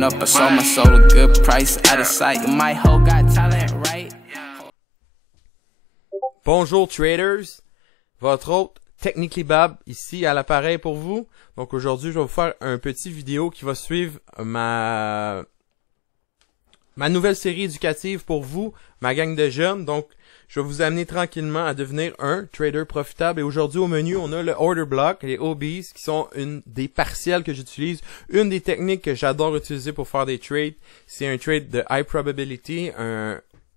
Growing up, I sold my soul a good price, out of sight. My hoe got talent, right? Bonjour traders, votre hôte Technically Bab ici à l'appareil pour vous. Donc aujourd'hui, je vais vous faire un petit vidéo qui va suivre ma nouvelle série éducative pour vous, ma gang de jeunes. Donc je vais vous amener tranquillement à devenir un trader profitable. Et aujourd'hui au menu, on a le order block, les OBs, qui sont une des partiels que j'utilise. Une des techniques que j'adore utiliser pour faire des trades, c'est un trade de high probability,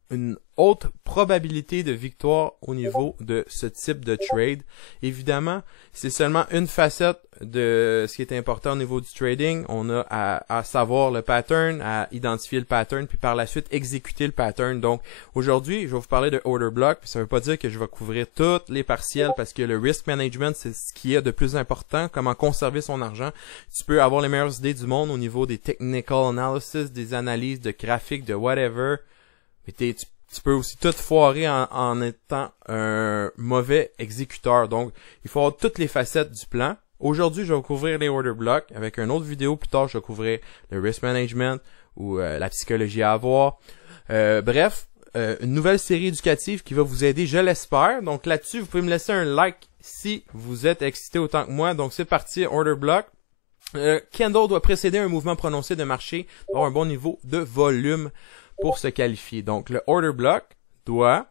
une haute probabilité de victoire au niveau de ce type de trade. Évidemment, c'est seulement une facette de ce qui est important au niveau du trading. On a à savoir le pattern, à identifier le pattern, puis par la suite exécuter le pattern. Donc aujourd'hui, je vais vous parler de order block. Puis ça ne veut pas dire que je vais couvrir toutes les partiels parce que le risk management, c'est ce qui est de plus important, comment conserver son argent. Tu peux avoir les meilleures idées du monde au niveau des technical analysis, des analyses de graphiques, de whatever. Mais tu peux aussi tout foirer en étant un mauvais exécuteur. Donc, il faut avoir toutes les facettes du plan. Aujourd'hui, je vais couvrir les order blocks. Avec une autre vidéo plus tard, je vais couvrir le risk management ou la psychologie à avoir. Bref, une nouvelle série éducative qui va vous aider, je l'espère. Donc là-dessus, vous pouvez me laisser un like si vous êtes excité autant que moi. Donc c'est parti, order block. Candle doit précéder un mouvement prononcé de marché, avoir un bon niveau de volume pour se qualifier. Donc, le order block doit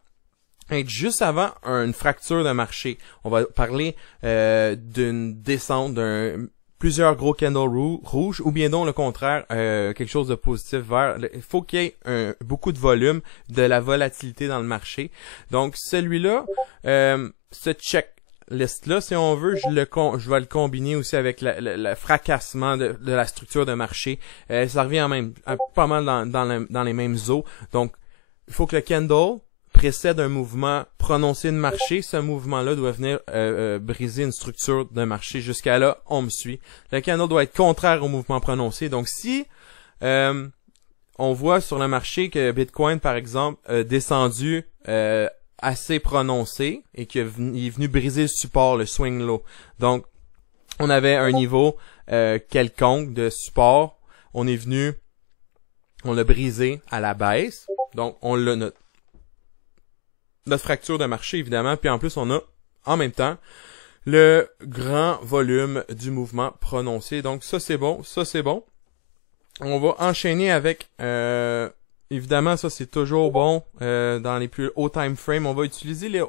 être juste avant une fracture de marché. On va parler d'une descente, plusieurs gros candles rouges, ou bien donc le contraire, quelque chose de positif vert. Il faut qu'il y ait beaucoup de volume, de la volatilité dans le marché. Donc, celui-là, ce checklist-là, si on veut, je vais le combiner aussi avec le fracassement de la structure de marché. Ça revient pas mal dans les mêmes eaux. Donc, il faut que le candle précède un mouvement prononcé de marché. Ce mouvement-là doit venir briser une structure de marché. Jusqu'à là, on me suit. Le candle doit être contraire au mouvement prononcé. Donc, si on voit sur le marché que Bitcoin, par exemple, a descendu assez prononcé et qu'il est venu briser le support, le swing low. Donc, on avait un niveau quelconque de support. On l'a brisé à la baisse. Donc, on l'a notre fracture de marché, évidemment. Puis en plus, on a, en même temps, le grand volume du mouvement prononcé. Donc, ça, c'est bon. Ça, c'est bon. On va enchaîner avec... évidemment, ça c'est toujours bon dans les plus hauts time frames. On va utiliser les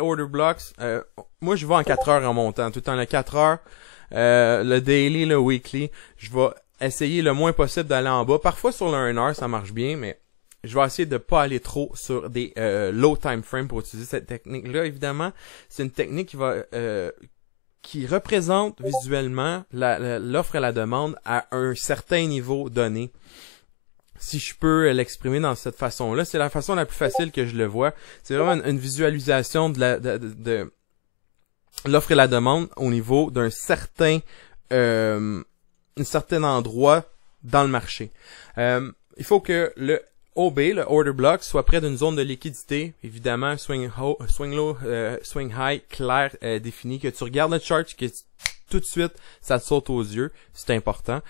order blocks. Moi, je vais en 4 heures en montant. Tout le temps, le 4 heures, le daily, le weekly. Je vais essayer le moins possible d'aller en bas. Parfois, sur le 1 heure, ça marche bien, mais je vais essayer de pas aller trop sur des low time frames pour utiliser cette technique-là. Évidemment, c'est une technique qui représente visuellement l'offre et la demande à un certain niveau donné. Si je peux l'exprimer dans cette façon-là, c'est la façon la plus facile que je le vois. C'est vraiment une visualisation de l'offre et la demande au niveau d'un certain endroit dans le marché. Il faut que le OB, le order block, soit près d'une zone de liquidité. Évidemment, swing low, swing high, clair, défini. Que tu regardes le chart, que tout de suite, ça te saute aux yeux. C'est important.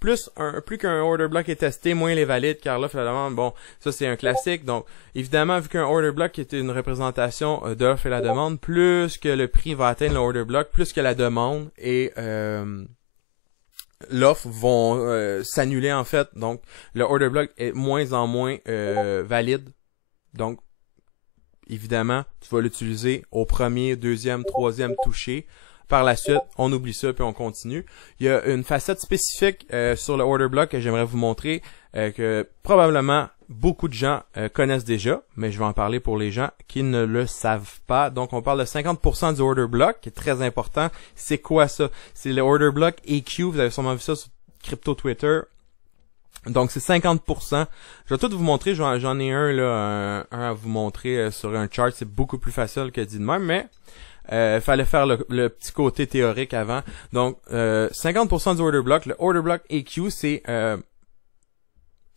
Plus qu'un order block est testé, moins il est valide, car l'offre et la demande, bon, ça c'est un classique. Donc, évidemment, vu qu'un order block est une représentation de l'offre et la demande, plus que le prix va atteindre le order block, plus que la demande et l'offre vont s'annuler en fait. Donc, le order block est moins en moins valide. Donc, évidemment, tu vas l'utiliser au premier, deuxième, troisième toucher. Par la suite, on oublie ça puis on continue. Il y a une facette spécifique sur le order block que j'aimerais vous montrer que probablement beaucoup de gens connaissent déjà, mais je vais en parler pour les gens qui ne le savent pas. Donc, on parle de 50% du order block, qui est très important. C'est quoi ça? C'est le order block EQ. Vous avez sûrement vu ça sur Crypto Twitter. Donc, c'est 50%. Je vais tout vous montrer. J'en ai un là, un à vous montrer sur un chart. C'est beaucoup plus facile que dit de même, mais fallait faire le petit côté théorique avant. Donc, 50% du order block. Le order block EQ, c'est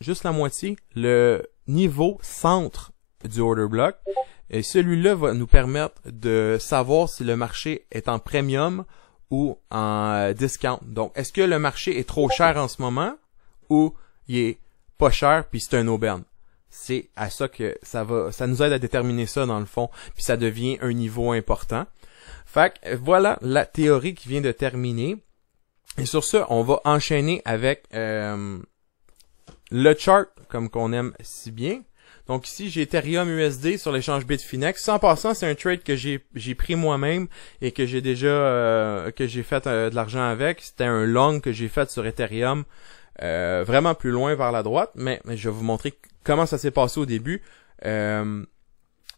juste la moitié. Le niveau centre du order block. Et celui-là va nous permettre de savoir si le marché est en premium ou en discount. Donc, est-ce que le marché est trop cher en ce moment ou il est pas cher puis c'est un aubaine. C'est à ça que ça nous aide à déterminer ça dans le fond, puis ça devient un niveau important. Fait que voilà la théorie qui vient de terminer. Et sur ce, on va enchaîner avec le chart, comme qu'on aime si bien. Donc ici, j'ai Ethereum USD sur l'échange Bitfinex. Ça, en passant, c'est un trade que j'ai pris moi-même et que j'ai déjà que j'ai fait de l'argent avec. C'était un long que j'ai fait sur Ethereum, vraiment plus loin vers la droite, mais je vais vous montrer comment ça s'est passé au début.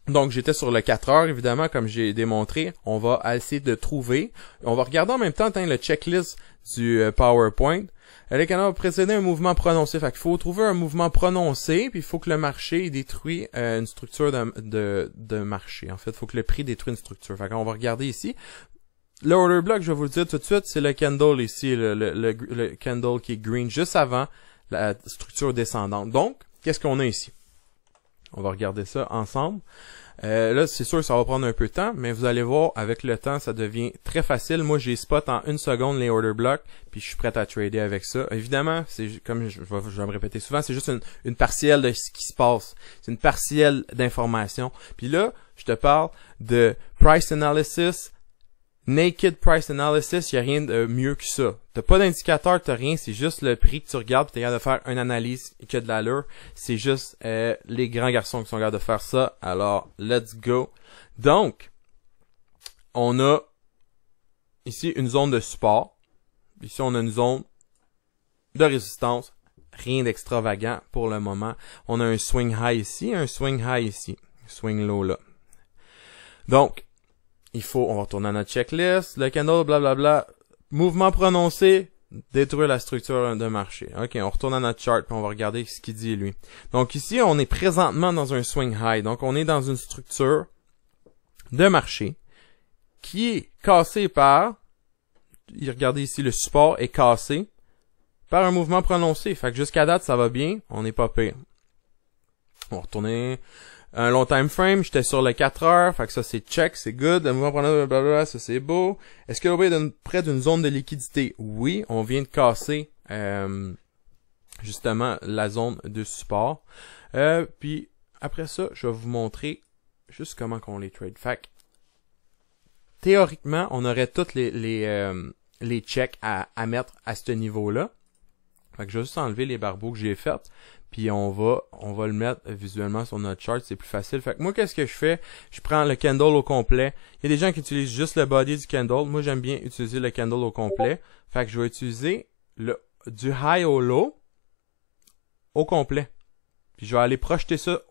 Donc j'étais sur le 4 heures, évidemment, comme j'ai démontré. On va essayer de trouver. On va regarder en même temps le checklist du PowerPoint. Les canaux vont précéder un mouvement prononcé. Fait qu'il faut trouver un mouvement prononcé, puis il faut que le marché détruit une structure de marché. En fait, il faut que le prix détruise une structure. Fait qu'on va regarder ici. Le order block, je vais vous le dire tout de suite, c'est le candle ici, le candle qui est green juste avant la structure descendante. Donc, qu'est-ce qu'on a ici? On va regarder ça ensemble. Là, c'est sûr que ça va prendre un peu de temps, mais vous allez voir, avec le temps, ça devient très facile. Moi, j'ai spot en 1 seconde les order blocks, puis je suis prêt à trader avec ça. Évidemment, c'est comme je vais me répéter souvent, c'est juste une partielle de ce qui se passe. C'est une partielle d'information. Puis là, je te parle de price analysis, naked price analysis, il n'y a rien de mieux que ça. T'as pas d'indicateur, t'as rien, c'est juste le prix que tu regardes, puis t'es capable de faire une analyse qui a de l'allure. C'est juste les grands garçons qui sont capables de faire ça. Alors, let's go. Donc, on a ici une zone de support. Ici, on a une zone de résistance. Rien d'extravagant pour le moment. On a un swing high ici, un swing high ici, un swing low là. Donc, on va retourner à notre checklist, le candle, blablabla, mouvement prononcé, détruire la structure de marché. Ok, on retourne à notre chart puis on va regarder ce qu'il dit lui. Donc ici, on est présentement dans un swing high. Donc on est dans une structure de marché qui est cassée par, regardez ici, le support est cassé par un mouvement prononcé. Fait que jusqu'à date, ça va bien, on n'est pas pire. On va retourner un long time frame, j'étais sur le 4 heures, fait que ça c'est check, c'est good, le mouvement prononcé, blablabla, ça c'est beau. Est-ce que l'on est près d'une zone de liquidité? Oui, on vient de casser justement la zone de support. Puis après ça, je vais vous montrer juste comment qu'on les trade. Fait que, théoriquement, on aurait tous les checks à mettre à ce niveau-là. Fait que je vais juste enlever les barbeaux que j'ai faits. Puis on va le mettre visuellement sur notre chart, c'est plus facile. Fait que moi, qu'est-ce que je fais? Je prends le candle au complet. Il y a des gens qui utilisent juste le body du candle. Moi, j'aime bien utiliser le candle au complet. Fait que je vais utiliser du high au low au complet. Puis je vais aller projeter ça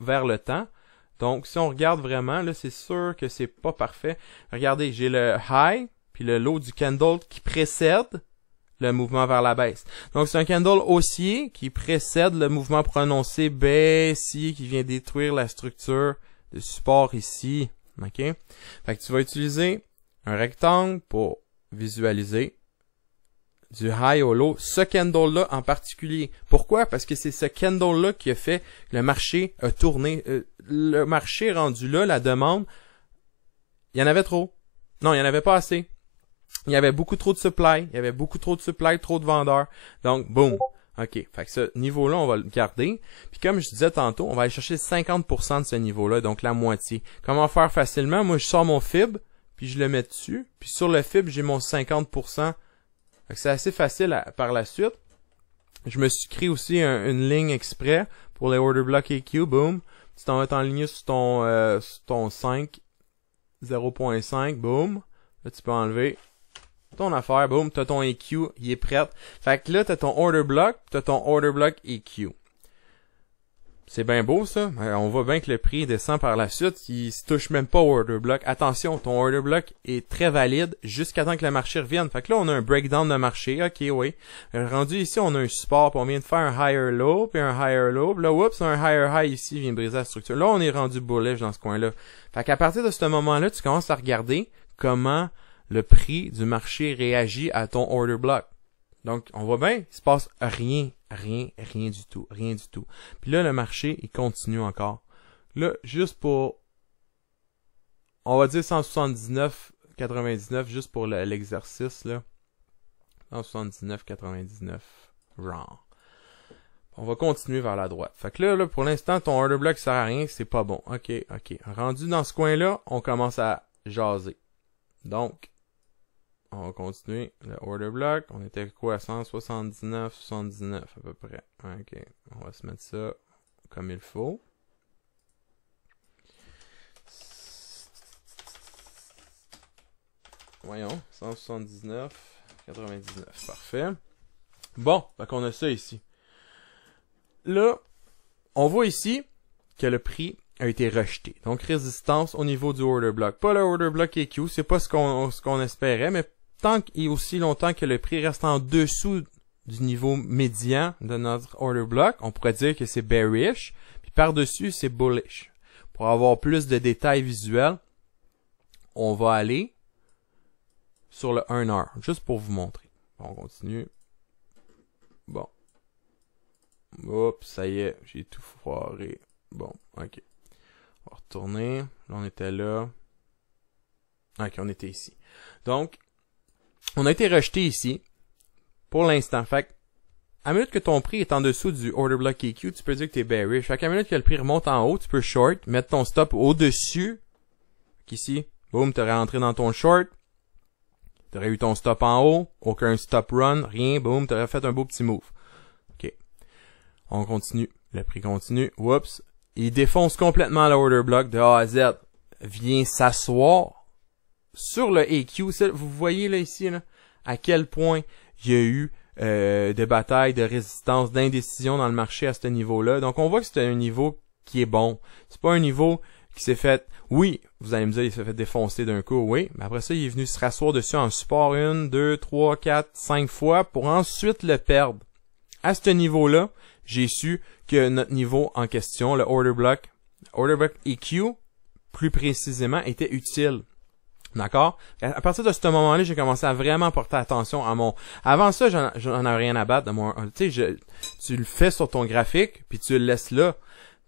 vers le temps. Donc, si on regarde vraiment, là, c'est sûr que c'est pas parfait. Regardez, j'ai le high, puis le low du candle qui précède le mouvement vers la baisse. Donc, c'est un candle haussier qui précède le mouvement prononcé baissier qui vient détruire la structure de support ici. OK? Fait que tu vas utiliser un rectangle pour visualiser du high au low. Ce candle-là en particulier. Pourquoi? Parce que c'est ce candle-là qui a fait que le marché a tourné. Le marché rendu là, la demande, il y en avait trop. Non, il n'y en avait pas assez. Il y avait beaucoup trop de supply, trop de vendeurs. Donc, boom. OK. Fait que ce niveau-là, on va le garder. Puis comme je disais tantôt, on va aller chercher 50% de ce niveau-là, donc la moitié. Comment faire facilement? Moi, je sors mon fib, puis je le mets dessus. Puis sur le fib, j'ai mon 50%. Fait que c'est assez facile par la suite. Je me suis créé aussi une ligne exprès pour les order block EQ. Boom. Tu t'en vas t'enligner sur ton 5, 0.5. Boom. Là, tu peux enlever ton affaire, boom, t'as ton EQ, il est prêt. Fait que là, t'as ton order block, t'as ton order block EQ. C'est bien beau, ça. On voit bien que le prix descend par la suite. Il se touche même pas au order block. Attention, ton order block est très valide jusqu'à temps que le marché revienne. Fait que là, on a un breakdown de marché. OK, oui. Rendu ici, on a un support. Puis on vient de faire un higher low, puis un higher low. Puis là, oups, un higher high ici vient briser la structure. Là, on est rendu bullish dans ce coin-là. Fait qu'à partir de ce moment-là, tu commences à regarder comment le prix du marché réagit à ton order block. Donc, on voit bien, il se passe rien du tout. Puis là, le marché, il continue encore. Là, juste pour, on va dire 179,99 juste pour l'exercice, là. 179,99, genre. On va continuer vers la droite. Fait que là pour l'instant, ton order block sert à rien, c'est pas bon. OK. Rendu dans ce coin-là, on commence à jaser. Donc, on va continuer le order block. On était quoi? 179, 79 à peu près. OK. On va se mettre ça comme il faut. Voyons. 179, 99. Parfait. Bon, fait qu'on a ça ici. Là, on voit ici que le prix a été rejeté. Donc, résistance au niveau du order block. Pas le order block EQ, c'est pas ce qu'on espérait, mais tant et aussi longtemps que le prix reste en dessous du niveau médian de notre order block, on pourrait dire que c'est bearish, puis par-dessus, c'est bullish. Pour avoir plus de détails visuels, on va aller sur le 1 heure, juste pour vous montrer. On continue. Bon. Oups, ça y est, j'ai tout foiré. Bon, ok. On va retourner. Là, on était là. Ok, on était ici. Donc, on a été rejeté ici pour l'instant. Fait que, à minute que ton prix est en dessous du order block EQ, tu peux dire que tu es bearish. Fait qu'à minute que le prix remonte en haut, tu peux short, mettre ton stop au-dessus. Ici, boum, tu aurais entré dans ton short. Tu aurais eu ton stop en haut, aucun stop run, rien, boum, tu aurais fait un beau petit move. OK. On continue. Le prix continue. Oups. Il défonce complètement l'order block de A à Z. Vient s'asseoir sur le EQ. Vous voyez là ici, là, à quel point il y a eu des batailles de résistance, d'indécision dans le marché à ce niveau-là. Donc on voit que c'est un niveau qui est bon. C'est pas un niveau qui s'est fait... Oui, vous allez me dire, il s'est fait défoncer d'un coup, oui. Mais après ça, il est venu se rasseoir dessus en support 1, 2, 3, 4, 5 fois pour ensuite le perdre. À ce niveau-là, j'ai su que notre niveau en question, le order block EQ, plus précisément, était utile. D'accord? À partir de ce moment-là, j'ai commencé à vraiment porter attention à mon... Avant ça, j'en avais rien à battre de mon... Tu sais, tu le fais sur ton graphique, puis tu le laisses là.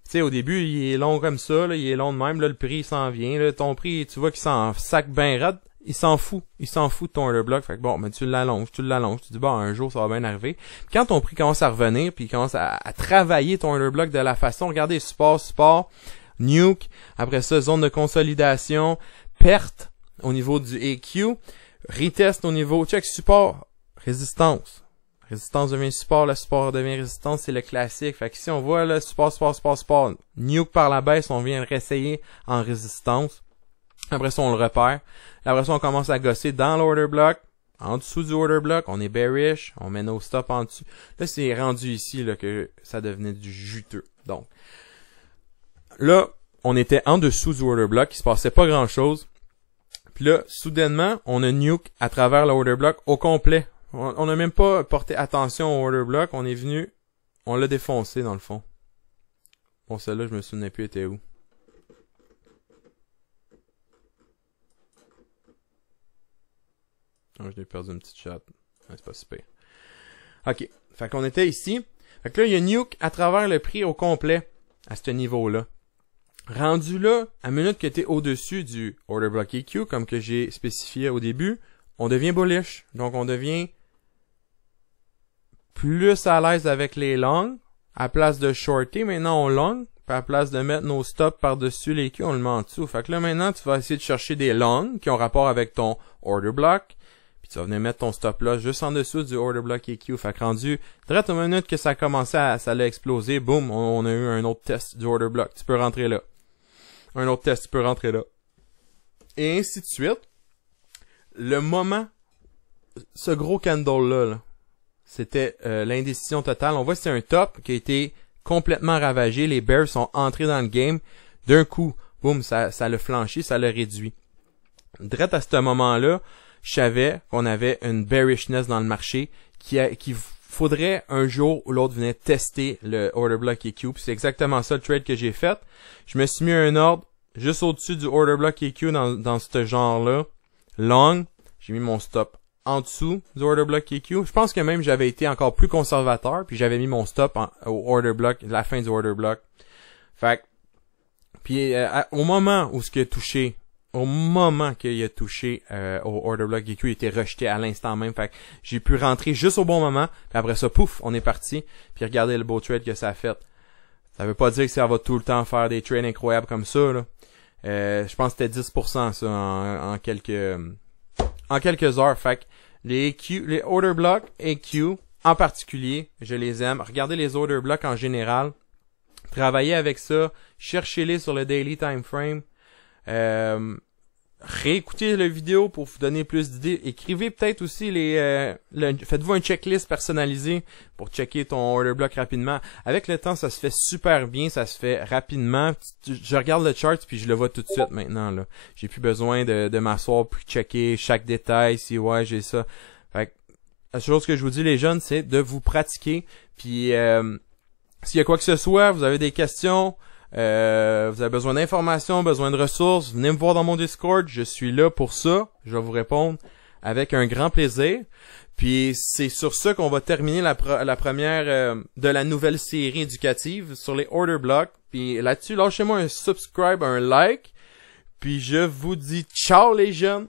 Tu sais, au début, il est long comme ça, là, il est long de même, là, le prix il s'en vient, là, ton prix, tu vois qu'il s'en sac ben raide, il s'en fout de ton order block, fait que bon, mais tu l'allonges, tu dis bon, un jour ça va bien arriver. Puis quand ton prix commence à revenir, puis il commence à travailler ton order block de la façon, regardez, support, nuke, après ça, zone de consolidation, perte au niveau du EQ, retest au niveau, check support, résistance. Résistance devient support, le support devient résistance, c'est le classique. Fait que si on voit le support, nuke par la baisse, on vient le réessayer en résistance. Après ça, on le repère. Après ça, on commence à gosser dans l'order block, en dessous du order block, on est bearish, on met nos stops en dessous. Là, c'est rendu ici là, que ça devenait du juteux. Donc, là, on était en dessous du order block, il se passait pas grand-chose. Puis là, soudainement, on a nuke à travers l'order block au complet. On n'a même pas porté attention au order block. On est venu, on l'a défoncé dans le fond. Bon, celle-là, je me souvenais plus, était où. Oh, je l'ai perdu une petite shot. C'est pas super. OK. Fait qu'on était ici. Fait que là, il y a nuke à travers le prix au complet à ce niveau-là. Rendu là, à minute que tu es au-dessus du order block EQ, comme que j'ai spécifié au début, on devient bullish. Donc, on devient plus à l'aise avec les longs. À place de shorter, maintenant on long. Puis à place de mettre nos stops par-dessus les Q, on le met en dessous. Fait que là, maintenant, tu vas essayer de chercher des longs qui ont rapport avec ton order block. Puis tu vas venir mettre ton stop là juste en dessous du order block EQ. Fait que rendu, direct aux minutes que ça a commencé ça l'a explosé, boum, on a eu un autre test du order block. Tu peux rentrer là. Un autre test, tu peux rentrer là. Et ainsi de suite. Le moment, ce gros candle-là, là, c'était l'indécision totale. On voit que c'est un top qui a été complètement ravagé. Les bears sont entrés dans le game. D'un coup, boum, ça l'a flanchi, ça l'a réduit. Direct à ce moment-là, je savais qu'on avait une bearishness dans le marché qui faudrait un jour ou l'autre venir tester le order block EQ. Puis c'est exactement ça le trade que j'ai fait. Je me suis mis un ordre juste au-dessus du order block EQ dans ce genre-là. Long, j'ai mis mon stop en dessous du order block EQ. Je pense que même j'avais été encore plus conservateur, puis j'avais mis mon stop au order block, la fin du order block. Fait que, puis au moment où ce qui a touché au moment qu'il a touché au order block, EQ était rejeté à l'instant même. Fait que j'ai pu rentrer juste au bon moment. Puis après ça, pouf, on est parti. Puis regardez le beau trade que ça a fait. Ça veut pas dire que ça va tout le temps faire des trades incroyables comme ça, là. Je pense que c'était 10% ça en quelques heures. Fait que les order blocks EQ en particulier, je les aime. Regardez les order blocks en général. Travaillez avec ça. Cherchez-les sur le daily time frame. Réécoutez la vidéo pour vous donner plus d'idées. Écrivez peut-être aussi faites-vous un checklist personnalisé pour checker ton order block rapidement. Avec le temps, ça se fait super bien, ça se fait rapidement. Je regarde le chart puis je le vois tout de suite maintenant, là. J'ai plus besoin de m'asseoir puis checker chaque détail, si ouais, j'ai ça. Fait que, la chose que je vous dis les jeunes, c'est de vous pratiquer. Puis s'il y a quoi que ce soit, vous avez des questions, vous avez besoin d'informations, besoin de ressources, venez me voir dans mon Discord, je suis là pour ça, je vais vous répondre avec un grand plaisir. Puis c'est sur ça qu'on va terminer la première de la nouvelle série éducative sur les order blocks. Puis là-dessus, lâchez-moi un subscribe, un like, puis je vous dis ciao les jeunes!